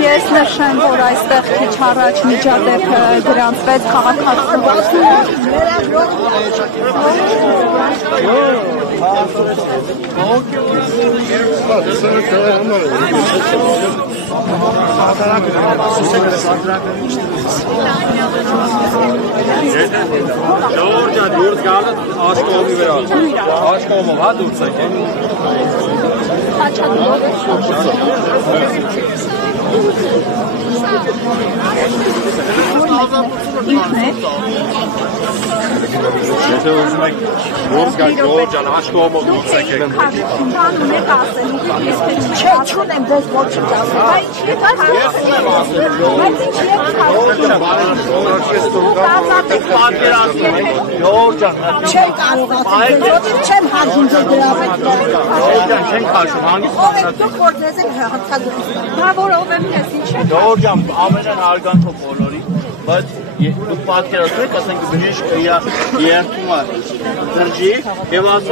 Ես նշեմ, որ այստեղ քիչ առաջ միջադեպը գրանցվեց Georgian, ամենը հարգանքով բոլորի, բայց դուք պատկերացրեք, ասենք բժիշկը երթում է դրջի եւ ասում